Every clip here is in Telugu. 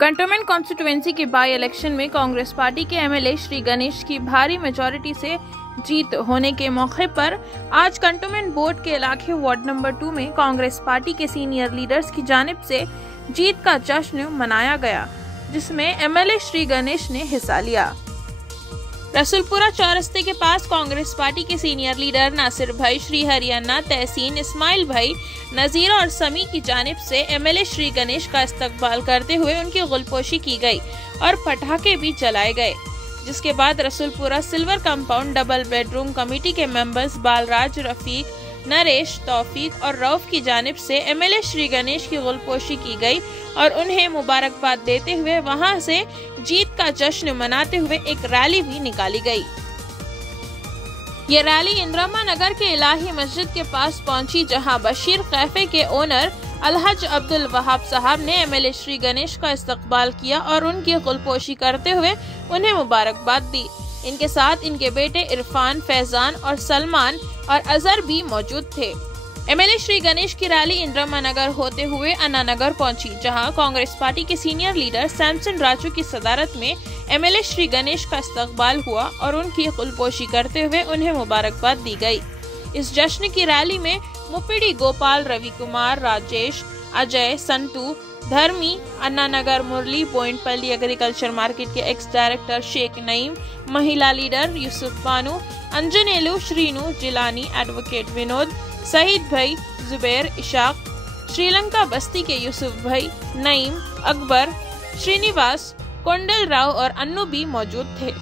कंटोनमेंट कॉन्स्टिट्यूएंसी के बाई इलेक्शन में कांग्रेस पार्टी के एमएलए श्री गणेश की भारी मेजॉरिटी से जीत होने के मौके पर आज कंटोनमेंट बोर्ड के इलाके वार्ड नंबर 2 में कांग्रेस पार्टी के सीनियर लीडर्स की जानिब से जीत का जश्न मनाया गया, जिसमें एमएलए श्री गणेश ने हिस्सा लिया। रसूलपुरा चौरस्ते के पास कांग्रेस पार्टी के सीनियर लीडर नासिर भाई, श्री हरियाणा, तहसीन, इस्माइल भाई, नजीर और समी की जानिब से एमएलए श्री गणेश का इस्तकबाल करते हुए उनकी गुलपोशी की गई और पटाखे भी जलाए गए, जिसके बाद Rasoolpura silver compound double bedroom committee के मेंबर्स बालराज, रफीक, नरेश, तौफीक और रऊफ की जानिब से एमएलए श्री गणेश की गुलपोशी की गई और उन्हें मुबारकबाद देते हुए वहां से जीत का जश्न मनाते हुए एक रैली भी निकाली गई। ये रैली इंदिरा नगर के इलाही मस्जिद के पास पहुंची, जहां बशीर कैफे के ओनर अलहज अब्दुल वहाब साहब ने एमएलए श्री गणेश का इस्तकबाल किया और उनकी गुलपोशी करते हुए उन्हें मुबारकबाद दी। इनके साथ इनके बेटे इरफान, फैजान और सलमान और अजहर भी मौजूद थे। एमएलए श्री गणेश की रैली इंदिरा नगर होते हुए अन्ना नगर पहुंची, जहां कांग्रेस पार्टी के सीनियर लीडर सैमसन राजू की सदारत में एमएलए श्री गणेश का इस्तकबाल हुआ और उनकी गुलपोशी करते हुए उन्हें मुबारकबाद दी गई। इस जश्न की रैली में मुपिड़ी गोपाल, रवि कुमार, राजेश, अजय, संतू, धर्मी, अन्ना नगर मुरली, बोइनपल्ली एग्रीकल्चर मार्केट के एक्स डायरेक्टर शेख नईम, महिला लीडर यूसुफ बानू, अंजनेलू, श्रीनू, जिलानी, एडवोकेट विनोद, सईद भाई, जुबैर, इशाक, श्रीलंका बस्ती के यूसुफ भाई, नईम, अकबर, श्रीनिवास, कोंडल राव और अन्नू भी मौजूद थे।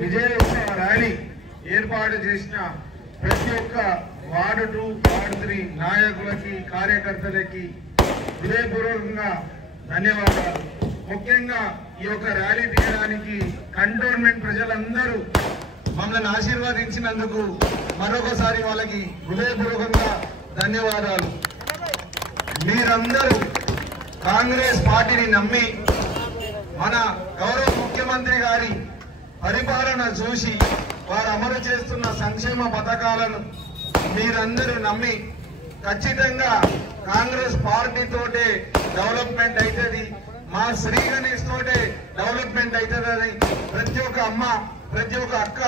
విజయోత్సవ ర్యాలీ ఏర్పాటు చేసిన ప్రతి ఒక్క వార్డు 2, వార్డు 3 నాయకులకి కార్యకర్తలకి హృదయపూర్వకంగా ధన్యవాదాలు. ముఖ్యంగా ఈ యొక్క ర్యాలీ తీయడానికి కంటోన్మెంట్ ప్రజలందరూ మమ్మల్ని ఆశీర్వదించినందుకు మరొకసారి వాళ్ళకి హృదయపూర్వకంగా ధన్యవాదాలు. మీరందరూ కాంగ్రెస్ పార్టీని నమ్మి మన గౌరవ ముఖ్యమంత్రి గారి పరిపాలన చూసి వారు అమలు చేస్తున్న సంక్షేమ పథకాలను మీరందరూ నమ్మి ఖచ్చితంగా కాంగ్రెస్ పార్టీతోటే డెవలప్మెంట్ అవుతుంది, మా శ్రీ గణేష్ తోటే డెవలప్మెంట్ అవుతుందని ప్రతి ఒక్క అమ్మ, ప్రతి ఒక్క అక్క,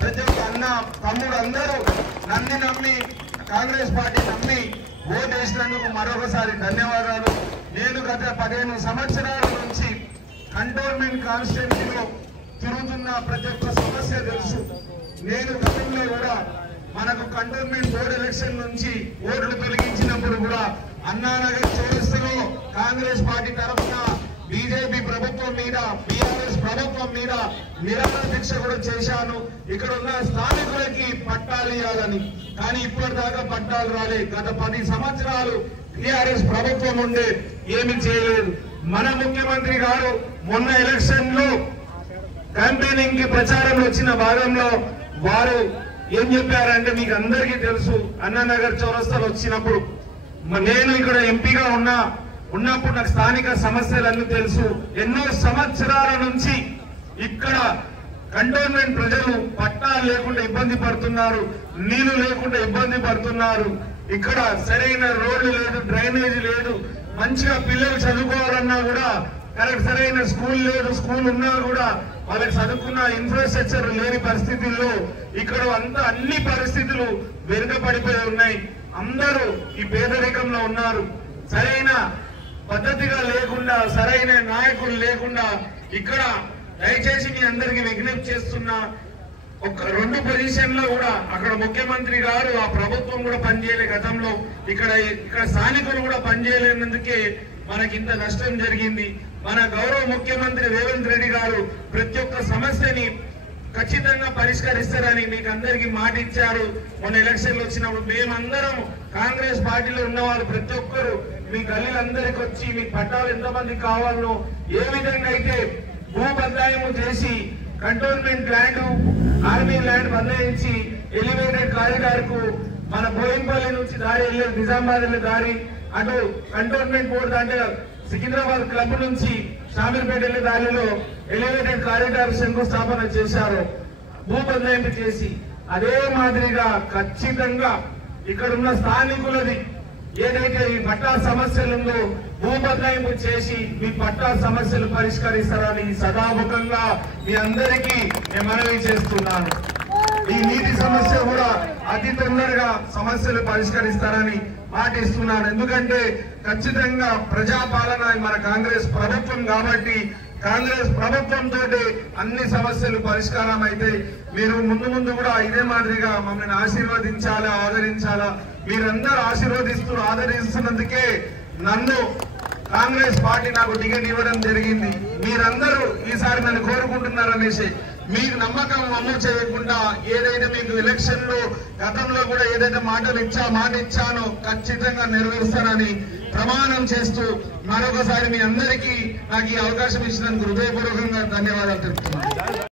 ప్రతి ఒక్క అన్న, తమ్ముడు అందరూ నన్ను నమ్మి కాంగ్రెస్ పార్టీ నమ్మి ఓటేసినందుకు మరొకసారి ధన్యవాదాలు. నేను గత 15 సంవత్సరాల నుంచి కంటోన్మెంట్ కాన్స్టిట్యున్సీలో తిరుగుతున్న ప్రతి ఒక్క సమస్య తెలుసు. నేను గతంలో కూడా మనకు కంటోన్మెంట్ బోర్డు ఎలక్షన్ నుంచి ఓట్లు తొలగించినప్పుడు కూడా అన్నానగర్ చౌరస్తాలో కాంగ్రెస్ పార్టీ తరఫున బీజేపీ ప్రభుత్వం మీద, బీఆర్ఎస్ ప్రభుత్వం మీద నిరాహార దీక్ష కూడా చేశాను. ఇక్కడ ఉన్న స్థానికులకి పట్టాలు ఇవ్వాలని. కానీ ఇప్పటిదాకా పట్టాలు రాలే. గత 10 సంవత్సరాలు బీఆర్ఎస్ ప్రభుత్వం ఉండే ఏమి చేయలేదు. మన ముఖ్యమంత్రి గారు మొన్న ఎలక్షన్ లో క్యాంపెయినింగ్ కి ప్రచారం వచ్చిన భాగంలో వారు ఏం చెప్పారంటే మీకు అందరికీ తెలుసు. అన్నానగర్ చౌరస్తాలో వచ్చినప్పుడు నేను ఇక్కడ ఎంపీగా ఉన్నప్పుడు నాకు స్థానిక సమస్యలన్నీ తెలుసు. ఎన్నో సంవత్సరాల నుంచి ఇక్కడ కంటోన్మెంట్ ప్రజలు పట్టాలు లేకుండా ఇబ్బంది పడుతున్నారు, నీళ్లు లేకుండా ఇబ్బంది పడుతున్నారు. ఇక్కడ సరైన రోడ్లు లేదు, డ్రైనేజ్ లేదు, మంచిగా పిల్లలు చదువుకోవాలన్నా కూడా కరెక్ట్ సరైన స్కూల్ లేదు, స్కూల్ ఉన్నా కూడా వాళ్ళకి చదువుకున్న ఇన్ఫ్రాస్ట్రక్చర్ లేని పరిస్థితుల్లో ఇక్కడ అన్ని పరిస్థితులు వెనుకబడిపోయి ఉన్నాయి. అందరూ ఈ పేదరికంలో ఉన్నారు. సరైన పద్ధతిగా లేకుండా, సరైన నాయకులు లేకుండా ఇక్కడ దయచేసి మీ అందరికి విజ్ఞప్తి చేస్తున్నా, ఒక 2 పొజిషన్లో కూడా అక్కడ ముఖ్యమంత్రి గారు ఆ ప్రభుత్వం కూడా పనిచేయలే గతంలో. ఇక్కడ స్థానికులు కూడా పనిచేయలేనందుకే మనకి ఇంత నష్టం జరిగింది. మన గౌరవ ముఖ్యమంత్రి రేవంత్ రెడ్డి గారు ప్రతి ఒక్క సమస్యని ఖచ్చితంగా పరిష్కరిస్తారని మీకు అందరికీ మాట ఇచ్చారు. మొన్న ఎలక్షన్లు వచ్చినప్పుడు మేమందరం కాంగ్రెస్ పార్టీలో ఉన్నవారు ప్రతి ఒక్కరు మీ గల్లీలందరికి వచ్చి మీ పట్టాలు ఎంతమంది కావాలనో, ఏ విధంగా అయితే భూ బదలాయింపు చేసి కంటోన్మెంట్ ల్యాండ్, ఆర్మీ ల్యాండ్ బదలాయించి ఎలివేటెడ్ కారిడార్ కు మన బోయింపల్లి నుంచి దారి వెళ్ళే నిజామాబాద్ వెళ్ళే దారి, అటు కంటోన్మెంట్ బోర్డు అంటే సికింద్రాబాద్ క్లబ్ నుంచి షామీర్పేట వెళ్ళే దారిలో ఎలివేటెడ్ కారిడార్ శంకుస్థాపన చేశారు భూ బదలాయింపు చేసి. అదే మాదిరిగా ఖచ్చితంగా ఇక్కడ ఉన్న స్థానికులది ఏదైతే ఈ పట్టా సమస్యలుందో భూ బదలాయింపు చేసి మీ పట్టా సమస్యలు పరిష్కరిస్తారని సదాముఖంగా మీ అందరికీ నేను మనవి చేస్తున్నాను. ఈ నీటి సమస్య కూడా అతి తొందరగా సమస్యలు పరిష్కరిస్తారని మాటిస్తున్నాను. ఎందుకంటే ఖచ్చితంగా ప్రజాపాలన మన కాంగ్రెస్ ప్రభుత్వం కాబట్టి కాంగ్రెస్ ప్రభుత్వంతో అన్ని సమస్యలు పరిష్కారం అయితే మీరు ముందు ముందు కూడా ఇదే మాదిరిగా మమ్మల్ని ఆశీర్వదించాలా, ఆదరించాలా. మీరందరూ ఆదరిస్తున్నందుకే నన్ను కాంగ్రెస్ పార్టీ నాకు టికెట్ ఇవ్వడం జరిగింది. మీరందరూ ఈసారి నన్ను కోరుకుంటున్నారనేసి మీకు నమ్మకం అమలు చేయకుండా ఏదైతే మీకు ఎలక్షన్ లో గతంలో కూడా ఏదైతే మాట ఇచ్చానో ఖచ్చితంగా నెరవేరుస్తానని ప్రమాణం చేస్తూ మరొకసారి మీ అందరికీ నాకు ఈ అవకాశం ఇచ్చినందుకు హృదయపూర్వకంగా ధన్యవాదాలు తెలుపుతున్నాను.